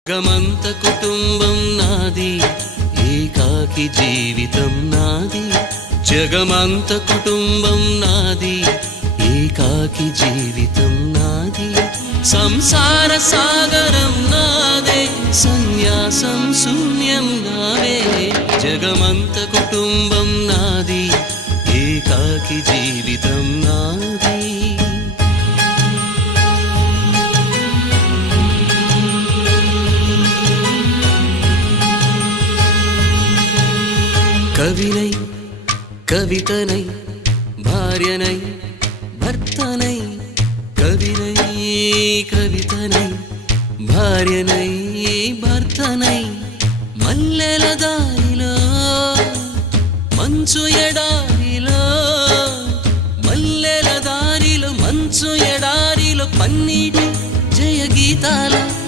గమంత కుటుంబం నాది, ఏకాకి జీవితం నాది. జగమంత కుటుంబం నాది, ఏకాకి జీవితం నాది. సంసార సాగరం నాదే, సన్యాసం శూన్యం నావే. జగమంత కుటుంబం నాది, ఏకాకి జీవితం నాది. కవినై కవితనై భార్యనై భర్తనై, కవినై కవితనై భార్యనై భర్తనై. మల్లెల దారిలో మంచు ఎడారిలో, మల్లెల దారిలో మంచు ఎడారిలో, పన్నీటి జయ గీతాల